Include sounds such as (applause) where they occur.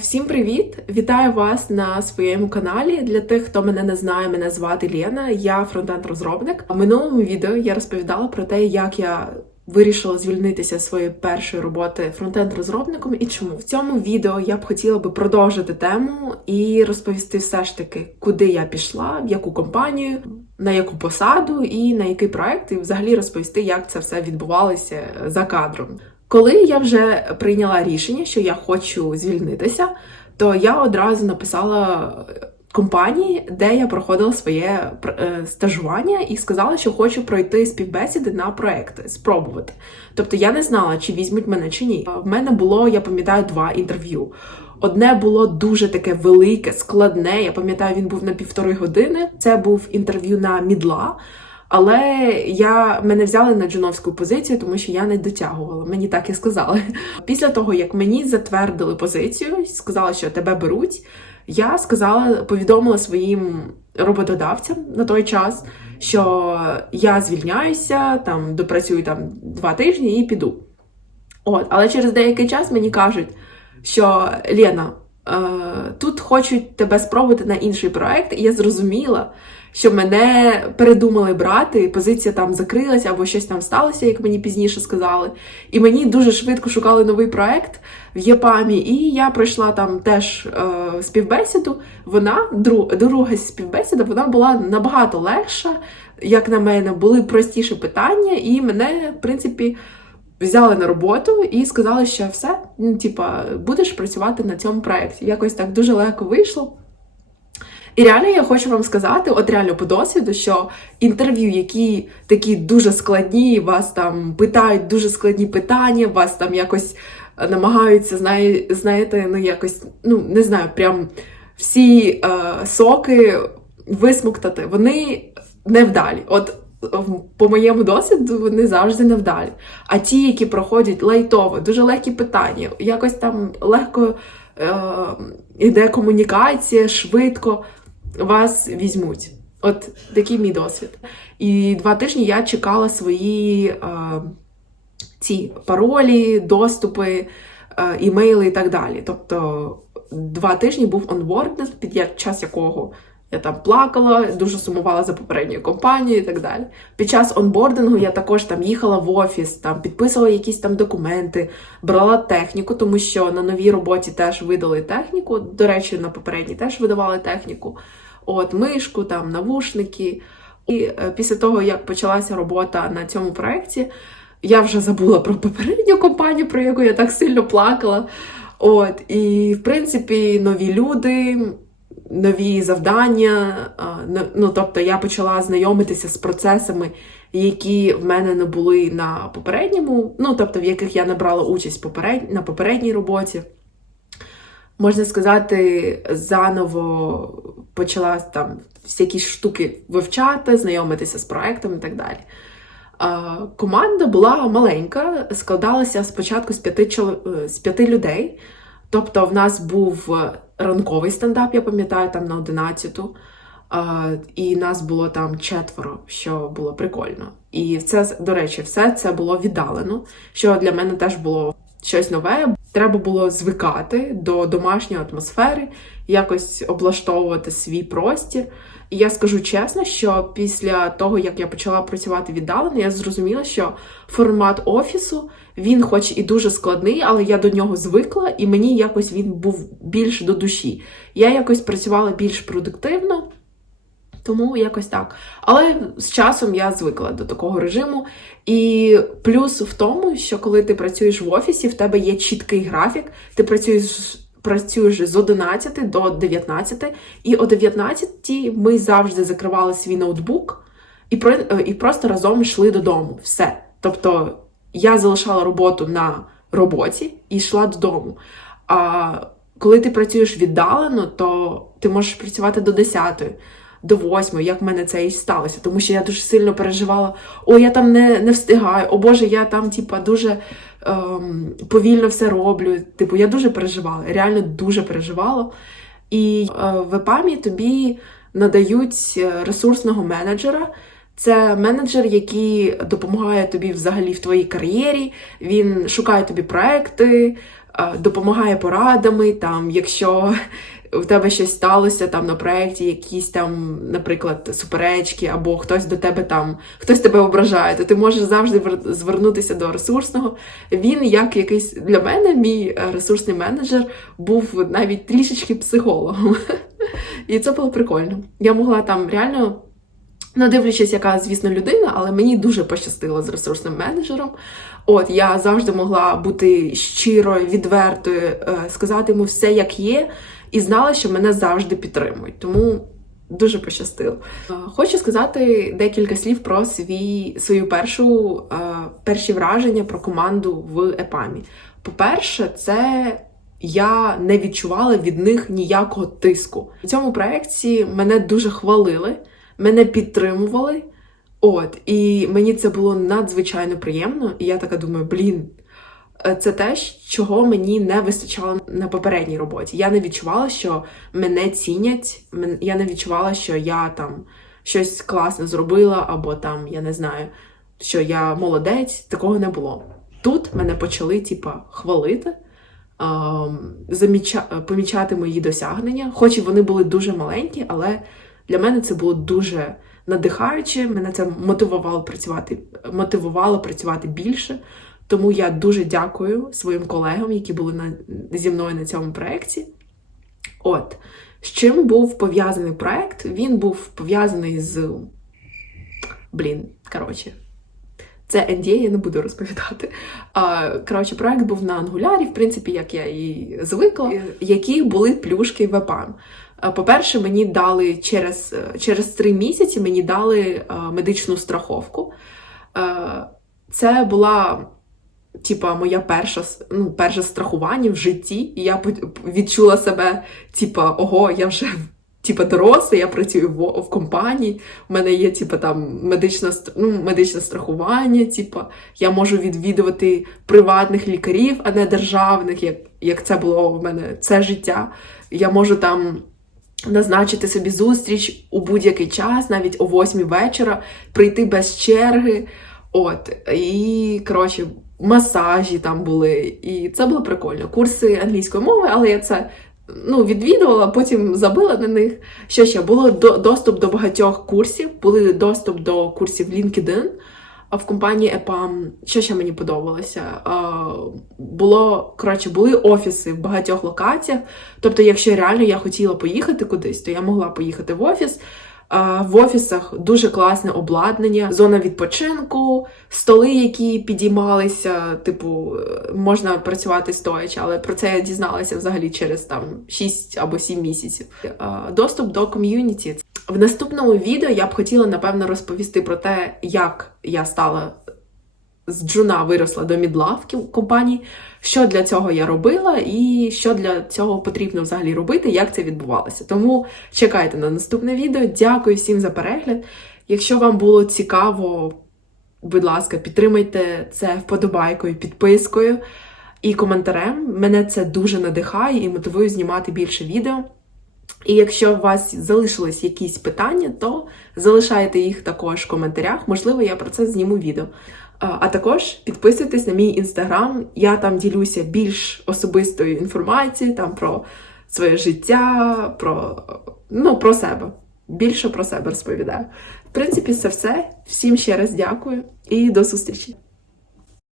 Всім привіт! Вітаю вас на своєму каналі. Для тих, хто мене не знає, мене звати Лена, я фронтенд-розробник. В минулому відео я розповідала про те, як я вирішила звільнитися з своєї першої роботи фронтенд-розробником і чому. В цьому відео я б хотіла би продовжити тему і розповісти все ж таки, куди я пішла, в яку компанію, на яку посаду і на який проект, і взагалі розповісти, як це все відбувалося за кадром. Коли я вже прийняла рішення, що я хочу звільнитися, то я одразу написала компанії, де я проходила своє е, стажування, і сказала, що хочу пройти співбесіди на проекти, спробувати. Тобто я не знала, чи візьмуть мене чи ні. В мене було, я пам'ятаю, два інтерв'ю. Одне було дуже таке велике, складне. Я пам'ятаю, він був на півтори години. Це був інтерв'ю на мідла. Але я мене взяли на джуновську позицію, тому що я не дотягувала. Мені так і сказали. (laughs) Після того, як мені затвердили позицію, сказали, що тебе беруть. Я сказала, повідомила своїм роботодавцям на той час, що я звільняюся, там допрацюю там два тижні і піду. От, але через деякий час мені кажуть, що Лена, е, тут хочуть тебе спробувати на інший проект, і я зрозуміла що мене передумали брати, позиція там закрилася або щось там сталося, як мені пізніше сказали. І мені дуже швидко шукали новий проект в ЄПАМі, і я пройшла там теж е, співбесіду. Вона друга співбесіда, вона була набагато легша, як на мене, були простіші питання, і мене, в принципі. Взяли на роботу і сказали, що все, ну, типа, будеш працювати на цьому проєкті. Якось так дуже легко вийшло. І реально я хочу вам сказати, от реально по досвіду, що інтерв'ю, які такі дуже складні, вас там питають дуже складні питання, вас там якось е, намагаються, знає, знаєте, ну якось, ну не знаю, прям всі е, соки висмоктати, вони невдалі. От по моєму досвіду вони завжди невдалі. А ті, які проходять лайтово, дуже легкі питання, якось там легко е, іде комунікація, швидко вас візьмуть. От такий мій досвід. І два тижні я чекала свої е, ці паролі, доступи, е, імейли і так далі. Тобто два тижні був онбординг, під час якого я там плакала, дуже сумувала за попередньою компанією і так далі. Під час онбордингу я також там їхала в офіс, там підписувала якісь там документи, брала техніку, тому що на новій роботі теж видали техніку. До речі, на попередній теж видавали техніку от мишку, там навушники. І е, після того, як почалася робота на цьому проєкті, я вже забула про попередню компанію, про яку я так сильно плакала. От, І, в принципі, нові люди, нові завдання. Ну, Тобто, я почала знайомитися з процесами, які в мене не були на попередньому, ну тобто, в яких я не брала участь поперед... на попередній роботі можна сказати, заново почала там всякі штуки вивчати, знайомитися з проектом і так далі. Команда була маленька, складалася спочатку з п'яти з п'яти людей. Тобто, в нас був ранковий стендап, я пам'ятаю, там на 11-ту. І нас було там четверо, що було прикольно. І це, до речі, все це було віддалено, що для мене теж було щось нове. Треба було звикати до домашньої атмосфери, якось облаштовувати свій простір. І я скажу чесно, що після того, як я почала працювати віддалено, я зрозуміла, що формат офісу він, хоч і дуже складний, але я до нього звикла, і мені якось він був більш до душі. Я якось працювала більш продуктивно. Тому якось так. Але з часом я звикла до такого режиму. І плюс в тому, що коли ти працюєш в офісі, в тебе є чіткий графік, ти працюєш. Працюєш з 11 до 19, і о 19 ми завжди закривали свій ноутбук і про, і просто разом йшли додому. Все. Тобто я залишала роботу на роботі і йшла додому. А коли ти працюєш віддалено, то ти можеш працювати до 10 до восьмої, як в мене це і сталося, тому що я дуже сильно переживала, о, я там не не встигаю, о Боже, я там, типа, дуже ем, повільно все роблю. Типу, я дуже переживала, реально дуже переживала. І е, в ЕПАМі тобі надають е, ресурсного менеджера. Це менеджер, який допомагає тобі взагалі в твоїй кар'єрі. Він шукає тобі проекти, е, допомагає порадами, там, якщо в тебе щось сталося там на проєкті, якісь там, наприклад, суперечки, або хтось до тебе там, хтось тебе ображає, то ти можеш завжди звернутися до ресурсного. Він, як якийсь для мене, мій е, ресурсний менеджер, був навіть трішечки психологом. (laughs) І це було прикольно. Я могла там реально. Не дивлячись, яка, звісно, людина, але мені дуже пощастило з ресурсним менеджером. От я завжди могла бути щирою, відвертою, е, сказати йому все, як є, і знала, що мене завжди підтримують. Тому дуже пощастило. Е, Хочу сказати декілька слів про свій, свою першу, е, перші враження про команду в ЕПАМі. По-перше, це я не відчувала від них ніякого тиску. В цьому проєкті мене дуже хвалили, мене підтримували. От, і мені це було надзвичайно приємно. І я така думаю, блін, це те, чого мені не вистачало на попередній роботі. Я не відчувала, що мене цінять. Я не відчувала, що я там щось класне зробила, або там, я не знаю, що я молодець. Такого не було. Тут мене почали, типа, хвалити. ем, заміча- помічати мої досягнення, хоч і вони були дуже маленькі, але для мене це було дуже надихаюче. Мене це мотивувало працювати, мотивувало працювати більше. Тому я дуже дякую своїм колегам, які були на, зі мною на цьому проєкті. От, з чим був пов'язаний проєкт? Він був пов'язаний з. Блін, коротше, це NDA, я не буду розповідати. Коротше, проект був на ангулярі, в принципі, як я і звикла, які були плюшки в ЕПАМ. По-перше, мені дали через, через три місяці мені дали медичну страховку. Це була. Типа, моя перша ну, перше страхування в житті, і я відчула себе, типа, ого, я вже типа доросла, я працюю в, в компанії, в мене є типа там медична ну, медичне страхування, типа, я можу відвідувати приватних лікарів, а не державних, як, як це було в мене це життя. Я можу там назначити собі зустріч у будь-який час, навіть о 8 вечора, прийти без черги. От, і коротше, масажі там були. І це було прикольно. Курси англійської мови, але я це ну, відвідувала, потім забила на них. Що ще? Було до, доступ до багатьох курсів, були доступ до курсів LinkedIn. В компанії EPAM, що ще мені подобалося? Було, коротше, були офіси в багатьох локаціях. Тобто, якщо реально я хотіла поїхати кудись, то я могла поїхати в офіс. В офісах дуже класне обладнання, зона відпочинку, столи, які підіймалися, типу, можна працювати стоячи, але про це я дізналася взагалі через там 6 або 7 місяців. Доступ до ком'юніті. В наступному відео я б хотіла напевно розповісти про те, як я стала з джуна виросла до мідла в компанії, що для цього я робила, і що для цього потрібно взагалі робити, як це відбувалося. Тому чекайте на наступне відео. Дякую всім за перегляд. Якщо вам було цікаво, будь ласка, підтримайте це вподобайкою, підпискою і коментарем. Мене це дуже надихає і мотивує знімати більше відео. І якщо у вас залишились якісь питання, то залишайте їх також в коментарях. Можливо, я про це зніму відео. А також підписуйтесь на мій інстаграм. Я там ділюся більш особистою інформацією, там про своє життя, про, ну, про себе. Більше про себе розповідаю. В принципі, це все. Всім ще раз дякую і до зустрічі!